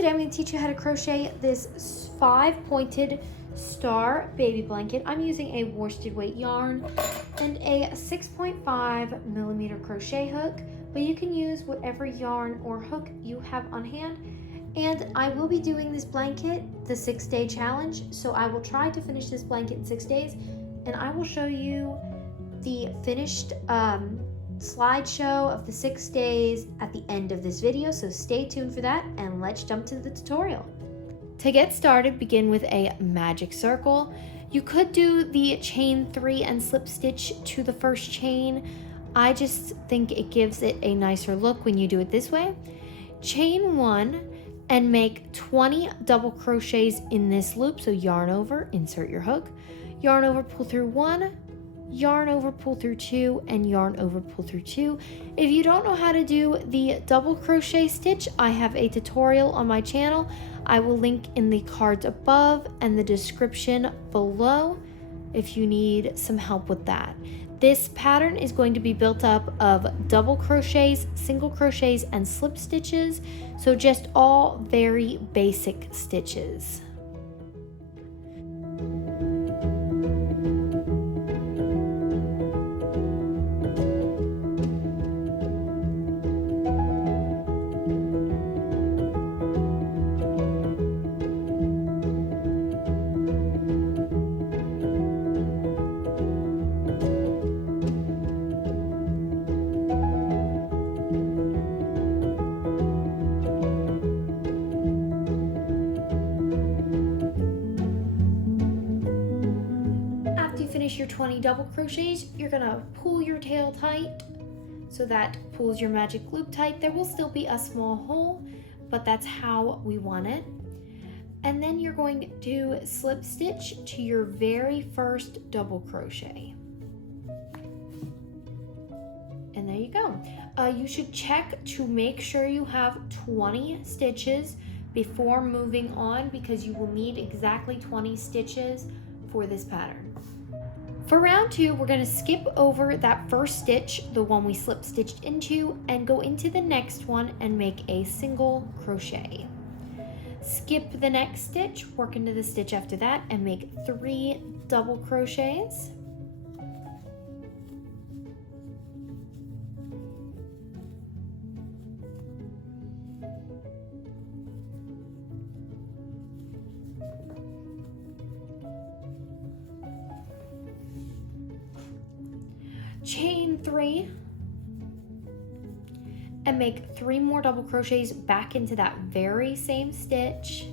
today I'm going to teach you how to crochet this 5-pointed star baby blanket. I'm using a worsted weight yarn and a 6.5 millimeter crochet hook, but you can use whatever yarn or hook you have on hand. And I will be doing this blanket the 6-day challenge, so I will try to finish this blanket in 6 days, and I will show you the finished slideshow of the 6 days at the end of this video, so stay tuned for that, and let's jump to the tutorial. To get started, begin with a magic circle. You could do the chain 3 and slip stitch to the first chain. I just think it gives it a nicer look when you do it this way. Chain 1 and make 20 double crochets in this loop. So yarn over, insert your hook, yarn over, pull through 1, yarn over, pull through 2, and yarn over, pull through 2. If you don't know how to do the double crochet stitch, I have a tutorial on my channel. I will link in the cards above and the description below if you need some help with that. This pattern is going to be built up of double crochets, single crochets, and slip stitches, so just all very basic stitches. Finish your 20 double crochets, you're gonna pull your tail tight, so that pulls your magic loop tight. There will still be a small hole, but that's how we want it. And then you're going to slip stitch to your very first double crochet. And there you go. You should check to make sure you have 20 stitches before moving on, because you will need exactly 20 stitches for this pattern. For round 2, we're going to skip over that first stitch, the one we slip stitched into, and go into the next one and make a single crochet. Skip the next stitch, work into the stitch after that, and make 3 double crochets. Chain 3 and make 3 more double crochets back into that very same stitch.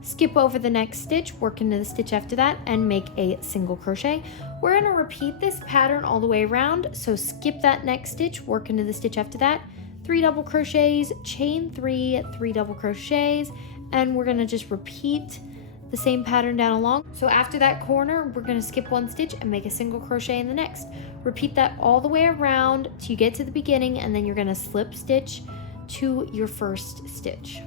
Skip over the next stitch, work into the stitch after that, and make a single crochet. We're going to repeat this pattern all the way around, so skip that next stitch, work into the stitch after that, 3 double crochets, chain 3, 3 double crochets, and we're gonna just repeat the same pattern down along. So after that corner, we're gonna skip 1 stitch and make a single crochet in the next. Repeat that all the way around till you get to the beginning, and then you're gonna slip stitch to your first stitch.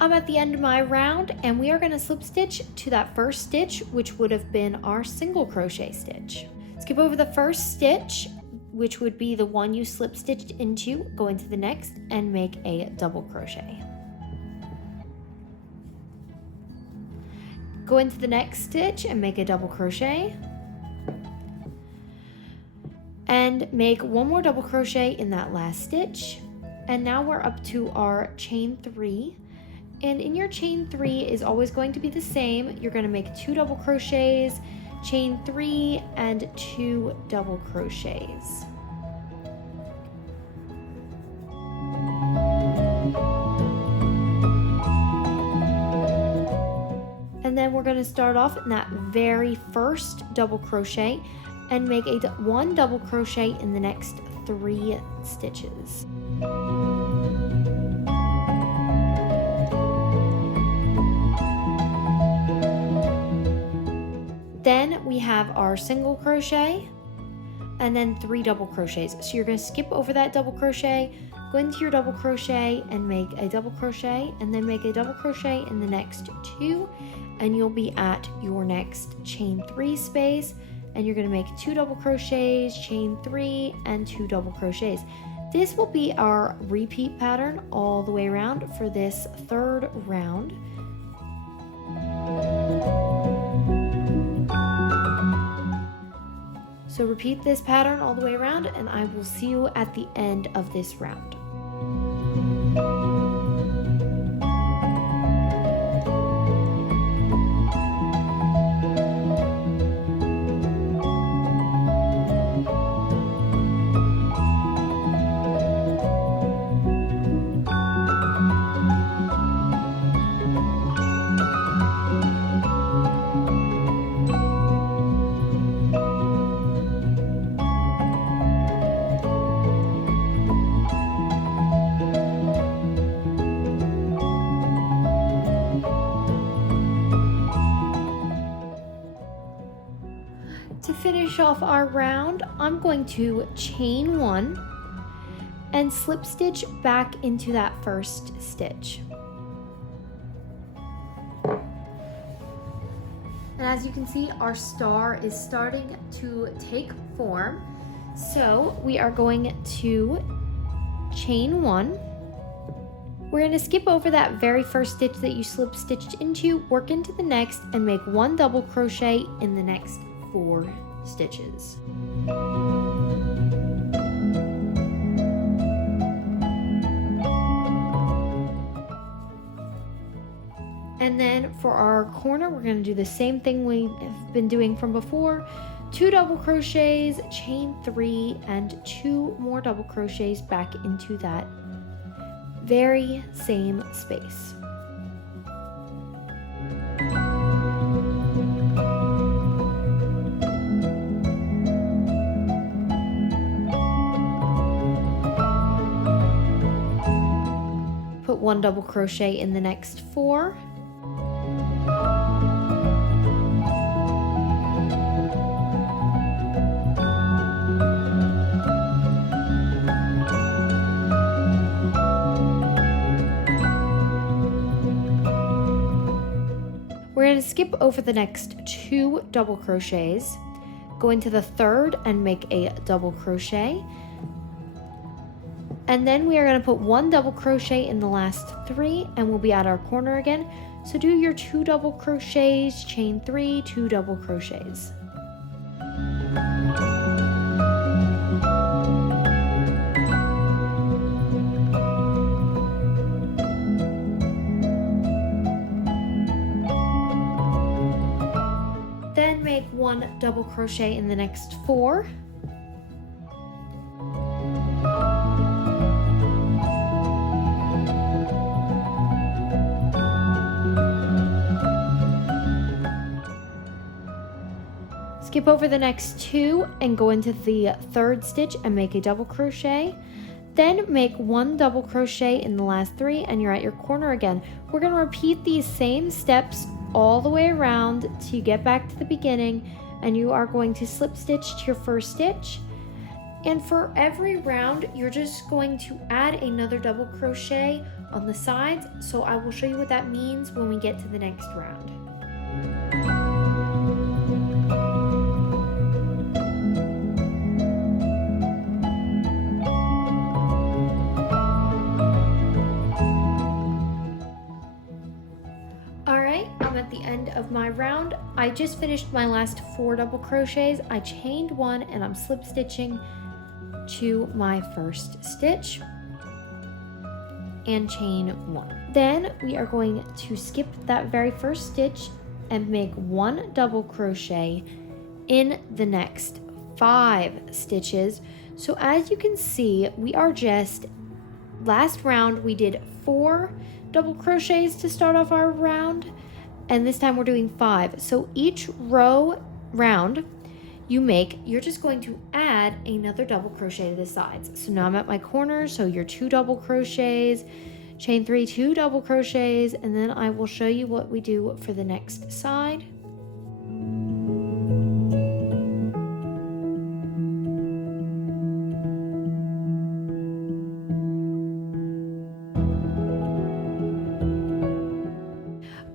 I'm at the end of my round, and we are going to slip stitch to that first stitch, which would have been our single crochet stitch. Skip over the first stitch, which would be the one you slip stitched into, go into the next and make a double crochet. Go into the next stitch and make a double crochet, and make one more double crochet in that last stitch. And now we're up to our chain 3. And in your chain 3 is always going to be the same. You're going to make 2 double crochets, chain 3, and 2 double crochets. And then we're going to start off in that very first double crochet and make 1 double crochet in the next 3 stitches. Then we have our single crochet and then 3 double crochets. So you're going to skip over that double crochet, go into your double crochet and make a double crochet, and then make a double crochet in the next 2, and you'll be at your next chain 3 space, and you're going to make 2 double crochets, chain 3, and 2 double crochets. This will be our repeat pattern all the way around for this 3rd round. So repeat this pattern all the way around, and I will see you at the end of this round. To finish off our round, I'm going to chain 1 and slip stitch back into that first stitch. And as you can see, our star is starting to take form. So we are going to chain 1. We're going to skip over that very first stitch that you slip stitched into, work into the next, and make 1 double crochet in the next 4 stitches. And then for our corner, we're going to do the same thing we have been doing from before. 2 double crochets, chain 3, and 2 more double crochets back into that very same space. Put 1 double crochet in the next 4. We're going to skip over the next 2 double crochets, go into the 3rd and make a double crochet. And then we are going to put 1 double crochet in the last 3, and we'll be at our corner again. So do your 2 double crochets, chain 3, 2 double crochets. Then make 1 double crochet in the next 4. Skip over the next 2 and go into the 3rd stitch and make a double crochet. Then make 1 double crochet in the last 3 and you're at your corner again. We're going to repeat these same steps all the way around till you get back to the beginning, and you are going to slip stitch to your first stitch. And for every round, you're just going to add another double crochet on the sides. So I will show you what that means when we get to the next round. Of my round, I just finished my last 4 double crochets. I chained 1 and I'm slip stitching to my first stitch. and chain 1. Then we are going to skip that very first stitch and make 1 double crochet in the next 5 stitches. So as you can see, we are just, last round we did 4 double crochets to start off our round, and this time we're doing 5. So each round you're just going to add another double crochet to the sides. So now I'm at my corner, so your 2 double crochets, chain 3, 2 double crochets, and then I will show you what we do for the next side.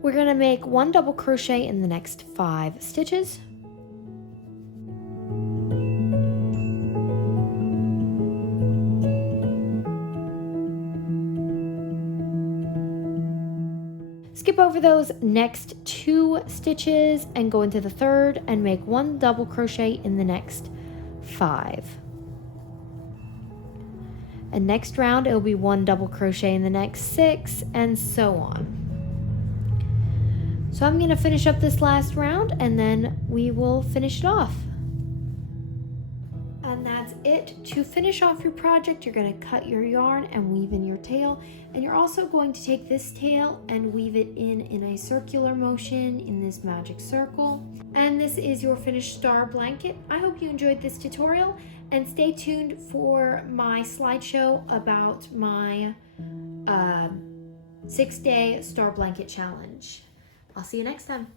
We're going to make 1 double crochet in the next 5 stitches. Skip over those next 2 stitches and go into the third and make 1 double crochet in the next 5. And next round it'll be 1 double crochet in the next 6, and so on. So I'm going to finish up this last round and then we will finish it off. And that's it. To finish off your project, you're going to cut your yarn and weave in your tail, and you're also going to take this tail and weave it in a circular motion in this magic circle. And this is your finished star blanket. I hope you enjoyed this tutorial, and stay tuned for my slideshow about my 6-day star blanket challenge. I'll see you next time.